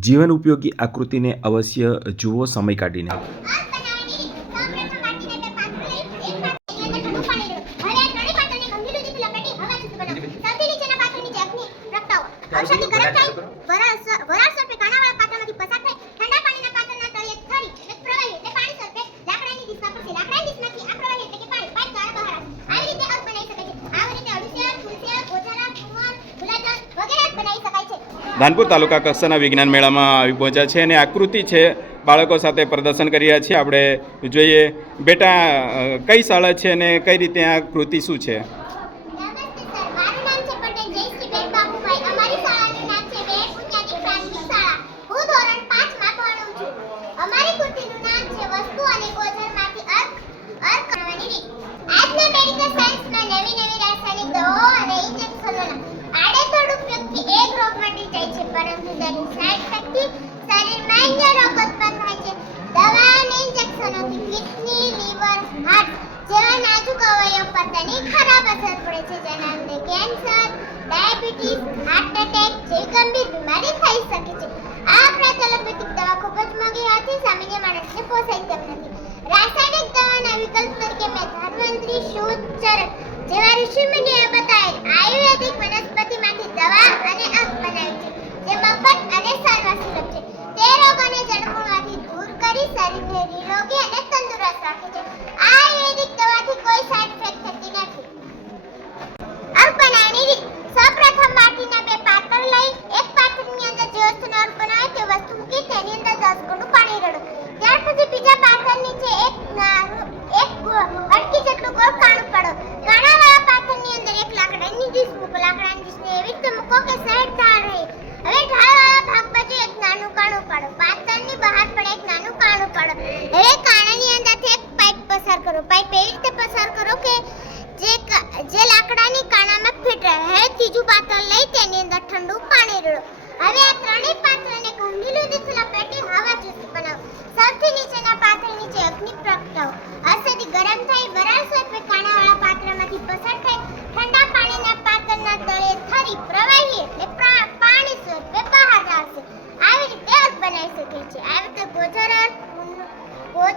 જીવન ઉપયોગી આકૃતિને અવશ્ય જુઓ સમય કાઢીને. ગરમ થાય ધાનપુર તાલુકા કક્ષાના વિજ્ઞાન મેળામાં આવી પહોંચ્યા છે અને આકૃતિ છે બાળકો સાથે પ્રદર્શન કરી રહ્યા છીએ. આપણે જોઈએ બેટા કઈ શાળા છે અને કઈ રીતે આ કૃતિ શું છે? થાય છે, જેના કેન્સર ડાયાબિટીસ હાર્ટ એટેક જેવી ગંભીર બીમારી થઈ શકે છે. આ પ્રાથમિક દવા ખૂબ જ મોંઘી હોવાથી સામાન્ય માણસને પોસાય તેમ નથી. રાસાયણિક દવાના વિકલ્પ તરીકે મેં ધન્વંતરી શુદ્ધ ચરક જેવા ઋષિ મુનિએ બતાવેલ આયુર્વેદિક વનસ્પતિમાંથી દવા અને અંક બનાવી છે, જે મફત અને સર્વસુલભ છે. તે રોગોને જડમૂળમાંથી દૂર કરી શરીરને નિરોગી અને તંદુરસ્ત રાખે છે. આ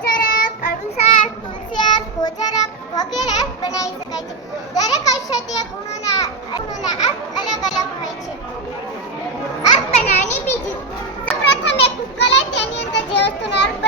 કોચરક અડું શાક તુલસી શાક વગેરે બનાવી શકાય છે. દરેક ઔષધીય ગુણોના ગુણોના અર્થ અલગ અલગ હોય છે. અર્થ બનાવવાની બીજી પ્રથમ એક કુકર તેની અંદર જે વસ્તુનો અર્થ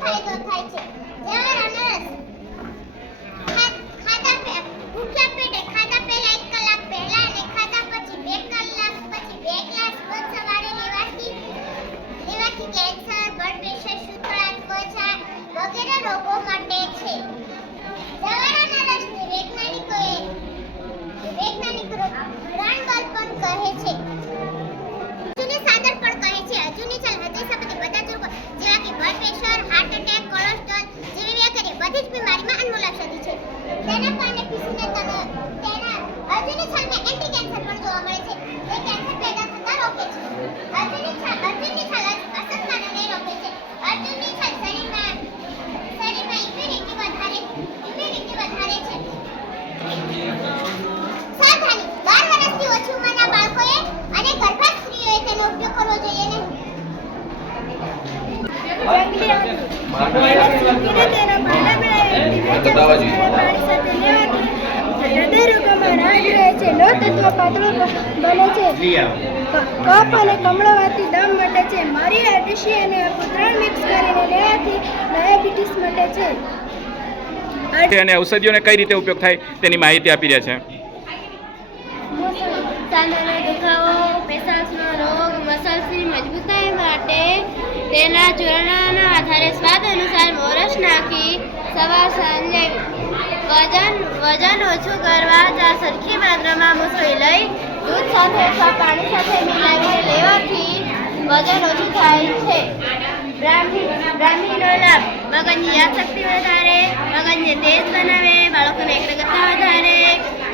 થાય થાય છે. તેના કારણે પીસીને તમે તેના અર્જની છાલમાં એન્ટી કેન્સર પણ જોવા મળે છે. જે કેન્સર પેદા થતા રોકે છે. અર્જની છાલ અર્જની છાલ અસંતાનને રોકે છે. અર્જની છાલ શરીરમાં શરીરમાં ઇમ્યુનિટી વધારે ઇમ્યુનિટી વધારે છે. સાવધાની 12 વર્ષથી ઓછી ઉંમરના બાળકોએ અને ગર્ભવતી સ્ત્રીઓએ તેનો ઉપયોગ કરવો જોઈએ નહીં. માનવ હૃદય રોગોમાં રાહત રહે છે લો તત્વ પાતળો બને છે કફ અને કમળાવાથી દમ મટે છે મારી આરટીસી અને આખું મિક્સ કરીને લેવાથી ડાયાબિટીસ મટે છે છે અને ઔષધિઓને કઈ રીતે ઉપયોગ થાય તેની માહિતી આપી રહ્યા છે. સાંધાનો દુખાવો પેશાબનો રોગ મસલ્સની મજબૂતાઈ માટે તેના ચૂર્ણના આધારે સ્વાદ અનુસાર મોરસ નાખી સવાર સાંજે વજન વજન ઓછું કરવા સરખી માત્રામાં મુસળી લઈ દૂધ સાથે અથવા પાણી સાથે મિલાવીને લેવાથી વજન ઓછું થાય છે. બ્રાહ્મી, બ્રાહ્મીનો લાભ, મગજની યાદશક્તિ વધારે, મગજને તેજ બનાવે, બાળકોને એકાગ્રતા વધારે,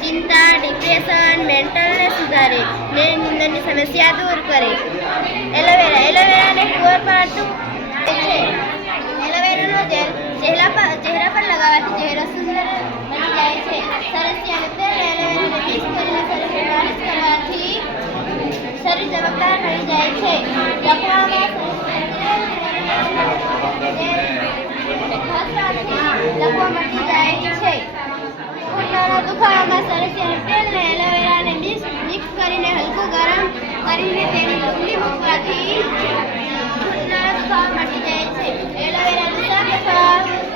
ચિંતા, ડિપ્રેશન મેન્ટલને સુધારે, ને નિંદરની સમસ્યા દૂર કરે. એલોવેરા, એલોવેરાને લખવા જાય છે ને એલોવેરાને મિક્સ કરીને હલકું ગરમ કરીને તેની જાય છે એલોવેરાનું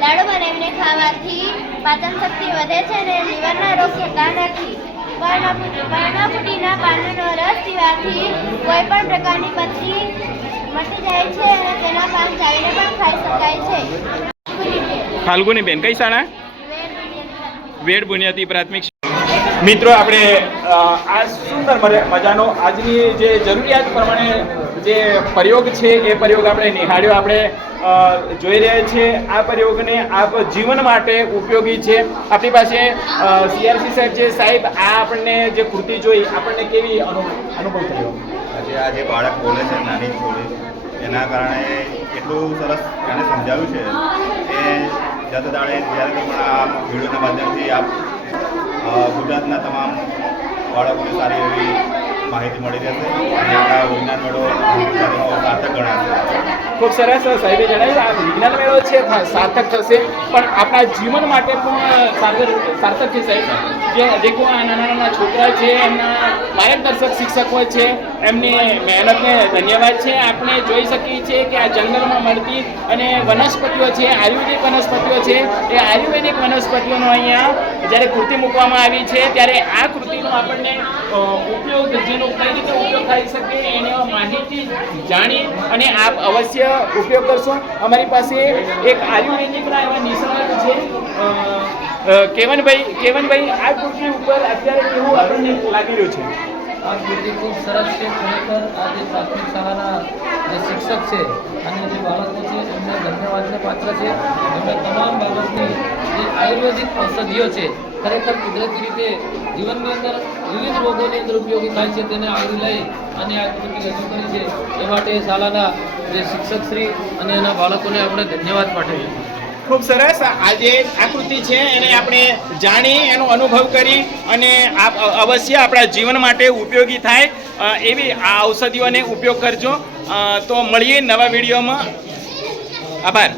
લાડુ બનાવીને ખાવાથી પાચન શક્તિ વધે છે અને લીવરના રોગ થતા નથી કર્ણફૂટીના પાનનો રસ પીવાથી કોઈ પણ પ્રકારની પથરી મટી જાય છે અને તેના પાન ચાવીને પણ ખાઈ શકાય છે. ફાલ્ગુની બેન કઈ શાળા? વેડ બુનિયાદી પ્રાથમિક મિત્રો આપણે આ સુંદર મજાનો આજની જે જરૂરિયાત પ્રમાણે જે પ્રયોગ છે એ પ્રયોગ આપણે નિહાળ્યો. આપણે જોઈ રહ્યા છીએ આ પ્રયોગને આપ જીવન માટે ઉપયોગી છે. આપણી પાસે સીઆરસી સાહેબ છે. સાહેબ આ આપણને જે કૃતિ જોઈ આપણને કેવી અનુભવ અનુભવ થયો? આજે આ જે બાળક બોલે છે નાની છોડી એના કારણે એટલું સરસ એને સમજાવ્યું છે. કે જત દાડે જ્યારે પણ આ વિડીયોના માધ્યમથી આપ ગુજરાતના તમામ બાળકોને સારી એવી માહિતી મળી રહેશે અને આપણા વિજ્ઞાન મેળો સાર્થક ગણાશે. ખૂબ સરસ. સાહેબે જણાવ્યું, આ વિજ્ઞાન મેળો છે, સાર્થક થશે, પણ આપણા જીવન માટે પણ સાર્થક સાર્થક છે, સાહેબ. જે દેખો આ નાના નાના છોકરા છે, એમના માર્ગદર્શક શિક્ષકો છે, એમની મહેનતને ધન્યવાદ છે. આપણે જોઈ શકીએ છીએ કે આ જંગલમાં મળતી અને વનસ્પતિઓ છે, આયુર્વેદિક વનસ્પતિઓ છે, એ આયુર્વેદિક વનસ્પતિઓનો અહીંયા જ્યારે કૃતિ મૂકવામાં આવી છે, ત્યારે આ કૃતિનો આપણને ઉપયોગ, જેનો કઈ રીતે ઉપયોગ થઈ શકે એની માહિતી જાણી અને આપ અવશ્ય ઉપયોગ કરશો. અમારી પાસે એક આયુર્વેદિકના એવા નિષ્ણાત છે કેવનભાઈ કેવનભાઈ, આ કૃષિ ઉપર અત્યારે કેવું આપણને લાગી રહ્યું છે? આ કૃતિ ખૂબ સરસ છે, ખરેખર આ જે પ્રાથમિક શાળાના જે શિક્ષક છે અને જે બાળકો છે, એમને ધન્યવાદને પાત્ર છે. એમને તમામ બાબતની જે આયુર્વેદિક ઔષધિઓ છે, ખરેખર કુદરતી રીતે જીવનની અંદર વિવિધ રોગોની અંદર ઉપયોગી થાય છે, તેને આવરી લઈ અને આ કૃતિ રજૂ કરી છે. એ માટે શાળાના જે શિક્ષકશ્રી અને એના બાળકોને આપણે ધન્યવાદ પાઠવીએ ખૂબ સરસ. આજે આકૃતિ છે, એને આપણે જાણી, એનો અનુભવ કરી અને અવશ્ય આપણા જીવન માટે ઉપયોગી થાય. એવી આ ઔષધિઓને ઉપયોગ કરજો. તો મળીએ નવા વિડીયોમાં. આભાર.